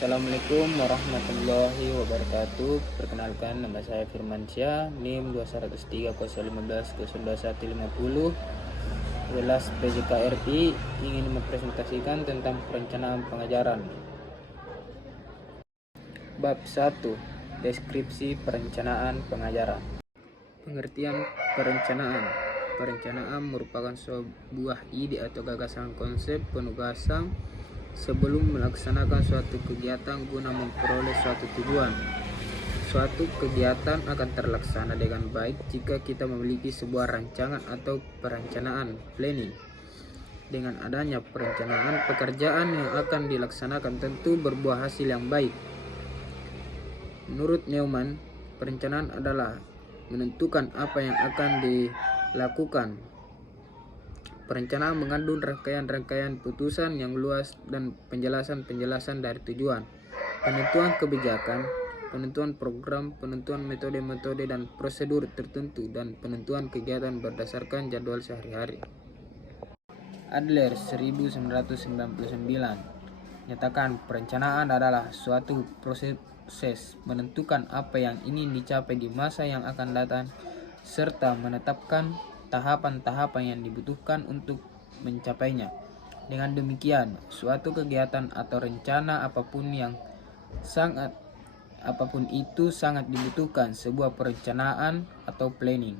Assalamualaikum warahmatullahi wabarakatuh. Perkenalkan, nama saya Firmansyah, NIM 213-015-02150. Jelas PJKRI ingin mempresentasikan tentang perencanaan pengajaran. Bab 1. Deskripsi perencanaan pengajaran. Pengertian perencanaan. Perencanaan merupakan sebuah ide atau gagasan konsep penugasan sebelum melaksanakan suatu kegiatan guna memperoleh suatu tujuan. Suatu kegiatan akan terlaksana dengan baik jika kita memiliki sebuah rancangan atau perencanaan, planning. Dengan adanya perencanaan, pekerjaan yang akan dilaksanakan tentu berbuah hasil yang baik. Menurut Neumann, perencanaan adalah menentukan apa yang akan dilakukan. Perencanaan mengandung rangkaian-rangkaian putusan yang luas dan penjelasan-penjelasan dari tujuan, penentuan kebijakan, penentuan program, penentuan metode-metode dan prosedur tertentu, dan penentuan kegiatan berdasarkan jadwal sehari-hari. Adler 1999 nyatakan perencanaan adalah suatu proses menentukan apa yang ingin dicapai di masa yang akan datang, serta menetapkan tahapan-tahapan yang dibutuhkan untuk mencapainya. Dengan demikian, suatu kegiatan atau rencana apapun itu sangat dibutuhkan sebuah perencanaan atau planning,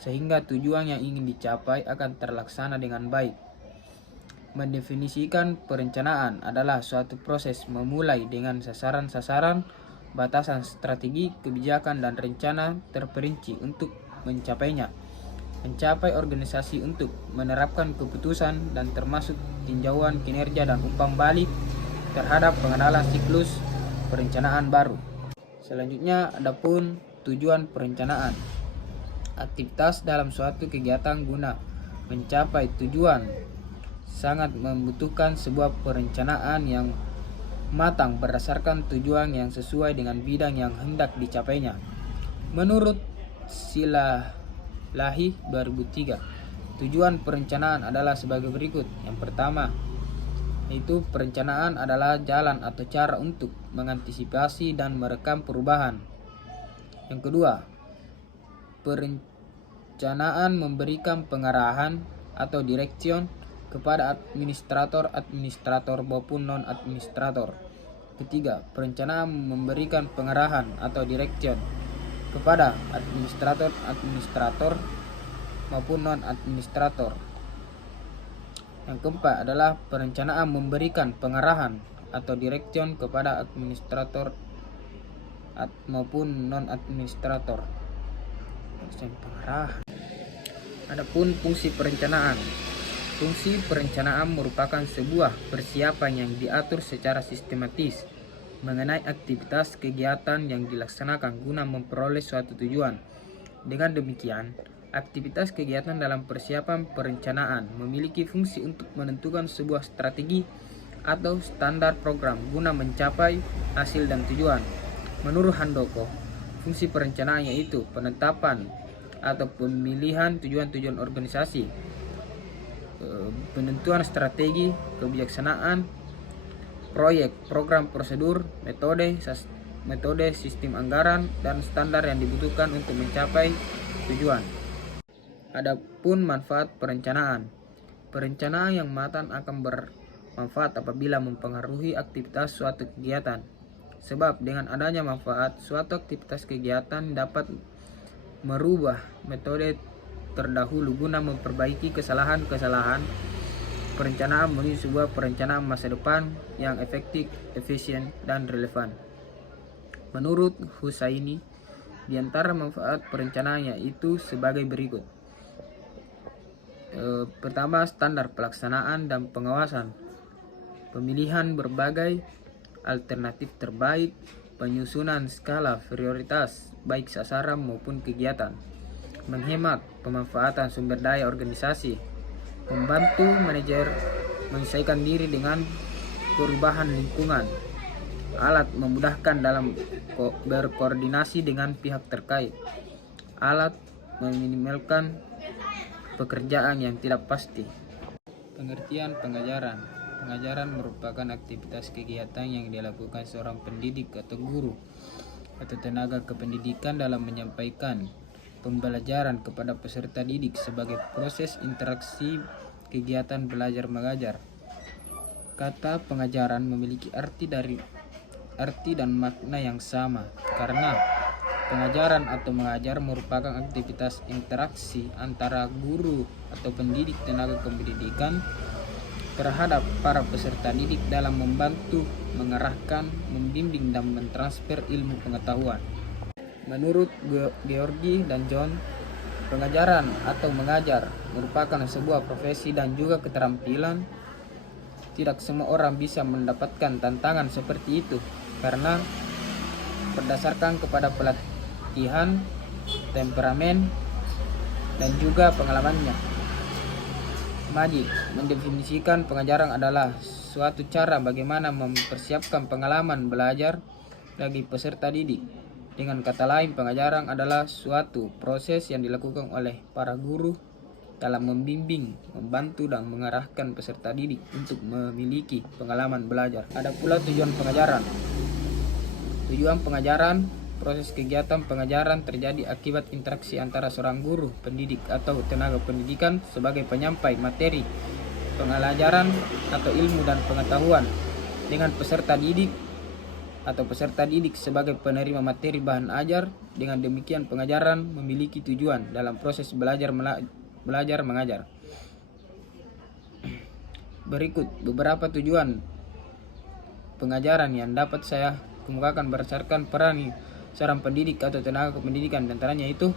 sehingga tujuan yang ingin dicapai akan terlaksana dengan baik. Mendefinisikan perencanaan adalah suatu proses memulai dengan sasaran-sasaran, batasan strategi, kebijakan, dan rencana terperinci untuk mencapainya. Mencapai organisasi untuk menerapkan keputusan dan termasuk tinjauan kinerja dan umpan balik terhadap pengenalan siklus perencanaan baru. Selanjutnya, adapun tujuan perencanaan. Aktivitas dalam suatu kegiatan guna mencapai tujuan sangat membutuhkan sebuah perencanaan yang matang berdasarkan tujuan yang sesuai dengan bidang yang hendak dicapainya. Menurut Silahi 2003, tujuan perencanaan adalah sebagai berikut. Yang pertama, yaitu perencanaan adalah jalan atau cara untuk mengantisipasi dan merekam perubahan. Yang kedua, perencanaan memberikan pengarahan atau direction kepada administrator maupun non-administrator. Ketiga, perencanaan memberikan pengarahan atau direction kepada administrator maupun non-administrator. Yang keempat adalah perencanaan memberikan pengarahan atau direction kepada administrator maupun non-administrator. Pengarahan. Adapun fungsi perencanaan. Fungsi perencanaan merupakan sebuah persiapan yang diatur secara sistematis mengenai aktivitas kegiatan yang dilaksanakan guna memperoleh suatu tujuan. Dengan demikian, aktivitas kegiatan dalam persiapan perencanaan memiliki fungsi untuk menentukan sebuah strategi atau standar program guna mencapai hasil dan tujuan. Menurut Handoko, fungsi perencanaan yaitu penetapan atau pemilihan tujuan-tujuan organisasi, penentuan strategi, kebijaksanaan, proyek, program, prosedur, metode, sistem anggaran, dan standar yang dibutuhkan untuk mencapai tujuan. Adapun manfaat perencanaan. Perencanaan yang matang akan bermanfaat apabila mempengaruhi aktivitas suatu kegiatan. Sebab dengan adanya manfaat, suatu aktivitas kegiatan dapat merubah metode terdahulu guna memperbaiki kesalahan-kesalahan perencanaan menuju sebuah perencanaan masa depan yang efektif, efisien, dan relevan. Menurut Husaini, di antara manfaat perencanaan yaitu sebagai berikut. Pertama, standar pelaksanaan dan pengawasan, pemilihan berbagai alternatif terbaik, penyusunan skala prioritas baik sasaran maupun kegiatan, menghemat pemanfaatan sumber daya organisasi, membantu manajer menyesuaikan diri dengan perubahan lingkungan, alat memudahkan dalam berkoordinasi dengan pihak terkait, alat meminimalkan pekerjaan yang tidak pasti. Pengertian pengajaran. Pengajaran merupakan aktivitas kegiatan yang dilakukan seorang pendidik atau guru atau tenaga kependidikan dalam menyampaikan pembelajaran kepada peserta didik sebagai proses interaksi kegiatan belajar mengajar. Kata pengajaran memiliki arti dan makna yang sama karena pengajaran atau mengajar merupakan aktivitas interaksi antara guru atau pendidik tenaga kependidikan terhadap para peserta didik dalam membantu, mengarahkan, membimbing, dan mentransfer ilmu pengetahuan. Menurut Georgi dan John, pengajaran atau mengajar merupakan sebuah profesi dan juga keterampilan. Tidak semua orang bisa mendapatkan tantangan seperti itu karena berdasarkan kepada pelatihan, temperamen, dan juga pengalamannya. Majid mendefinisikan pengajaran adalah suatu cara bagaimana mempersiapkan pengalaman belajar bagi peserta didik. Dengan kata lain, pengajaran adalah suatu proses yang dilakukan oleh para guru dalam membimbing, membantu, dan mengarahkan peserta didik untuk memiliki pengalaman belajar. Ada pula tujuan pengajaran. Tujuan pengajaran, proses kegiatan pengajaran terjadi akibat interaksi antara seorang guru, pendidik, atau tenaga pendidikan sebagai penyampai materi pembelajaran atau ilmu dan pengetahuan dengan peserta didik atau peserta didik sebagai penerima materi bahan ajar. Dengan demikian pengajaran memiliki tujuan dalam proses belajar mengajar. Berikut beberapa tujuan pengajaran yang dapat saya kemukakan berdasarkan peran seorang pendidik atau tenaga kependidikan. Dan antaranya itu,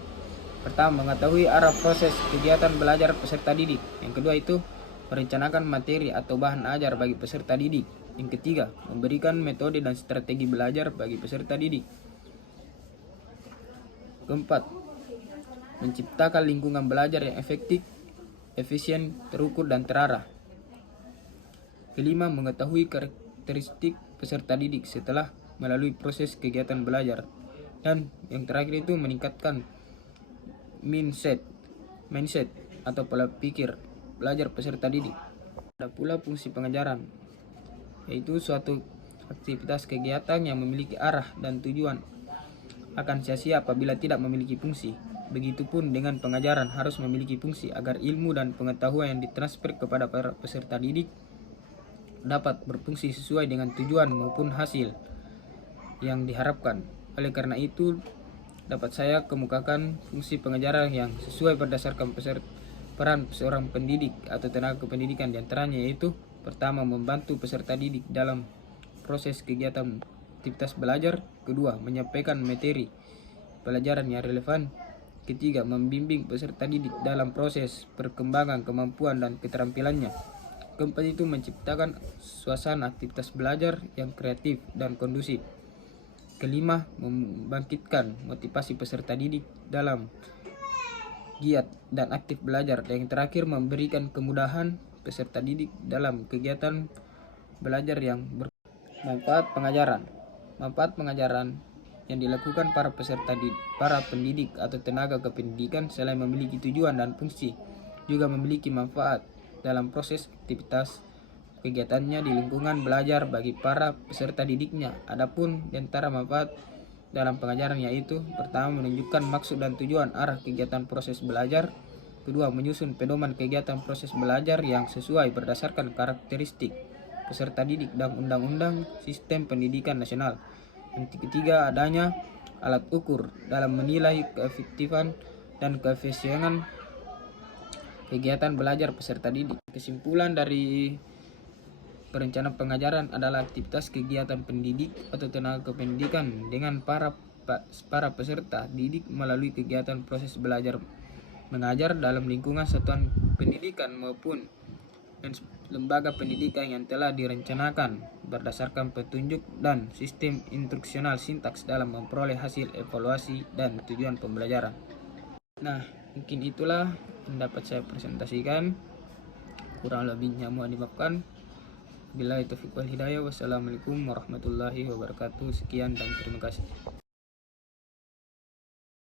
pertama, mengetahui arah proses kegiatan belajar peserta didik. Yang kedua itu, merencanakan materi atau bahan ajar bagi peserta didik. Yang ketiga, memberikan metode dan strategi belajar bagi peserta didik. Keempat, menciptakan lingkungan belajar yang efektif, efisien, terukur, dan terarah. Kelima, mengetahui karakteristik peserta didik setelah melalui proses kegiatan belajar. Dan yang terakhir itu meningkatkan mindset atau pola pikir belajar peserta didik. Ada pula fungsi pengajaran, yaitu suatu aktivitas kegiatan yang memiliki arah dan tujuan akan sia-sia apabila tidak memiliki fungsi. Begitupun dengan pengajaran harus memiliki fungsi agar ilmu dan pengetahuan yang ditransfer kepada para peserta didik dapat berfungsi sesuai dengan tujuan maupun hasil yang diharapkan. Oleh karena itu, dapat saya kemukakan fungsi pengajaran yang sesuai berdasarkan peran seorang pendidik atau tenaga kependidikan. Di antaranya yaitu, pertama, membantu peserta didik dalam proses kegiatan aktivitas belajar. Kedua, menyampaikan materi pelajaran yang relevan. Ketiga, membimbing peserta didik dalam proses perkembangan kemampuan dan keterampilannya. Keempat itu, menciptakan suasana aktivitas belajar yang kreatif dan kondusif. Kelima, membangkitkan motivasi peserta didik dalam giat dan aktif belajar. Dan yang terakhir, memberikan kemudahan peserta didik dalam kegiatan belajar yang bermanfaat. Manfaat pengajaran yang dilakukan para pendidik atau tenaga kependidikan selain memiliki tujuan dan fungsi, juga memiliki manfaat dalam proses aktivitas kegiatannya di lingkungan belajar bagi para peserta didiknya. Adapun di antara manfaat dalam pengajaran yaitu, pertama, menunjukkan maksud dan tujuan arah kegiatan proses belajar. Kedua, menyusun pedoman kegiatan proses belajar yang sesuai berdasarkan karakteristik peserta didik dan undang-undang sistem pendidikan nasional. Yang ketiga, adanya alat ukur dalam menilai keefektifan dan keefisienan kegiatan belajar peserta didik. Kesimpulan dari perencanaan pengajaran adalah aktivitas kegiatan pendidik atau tenaga kependidikan dengan para peserta didik melalui kegiatan proses belajar mengajar dalam lingkungan satuan pendidikan maupun lembaga pendidikan yang telah direncanakan berdasarkan petunjuk dan sistem instruksional sintaks dalam memperoleh hasil evaluasi dan tujuan pembelajaran. Nah, mungkin itulah yang dapat saya presentasikan. Kurang lebihnya mohon dimaafkan. Billahi taufiq wal hidayah. Wassalamualaikum warahmatullahi wabarakatuh. Sekian dan terima kasih.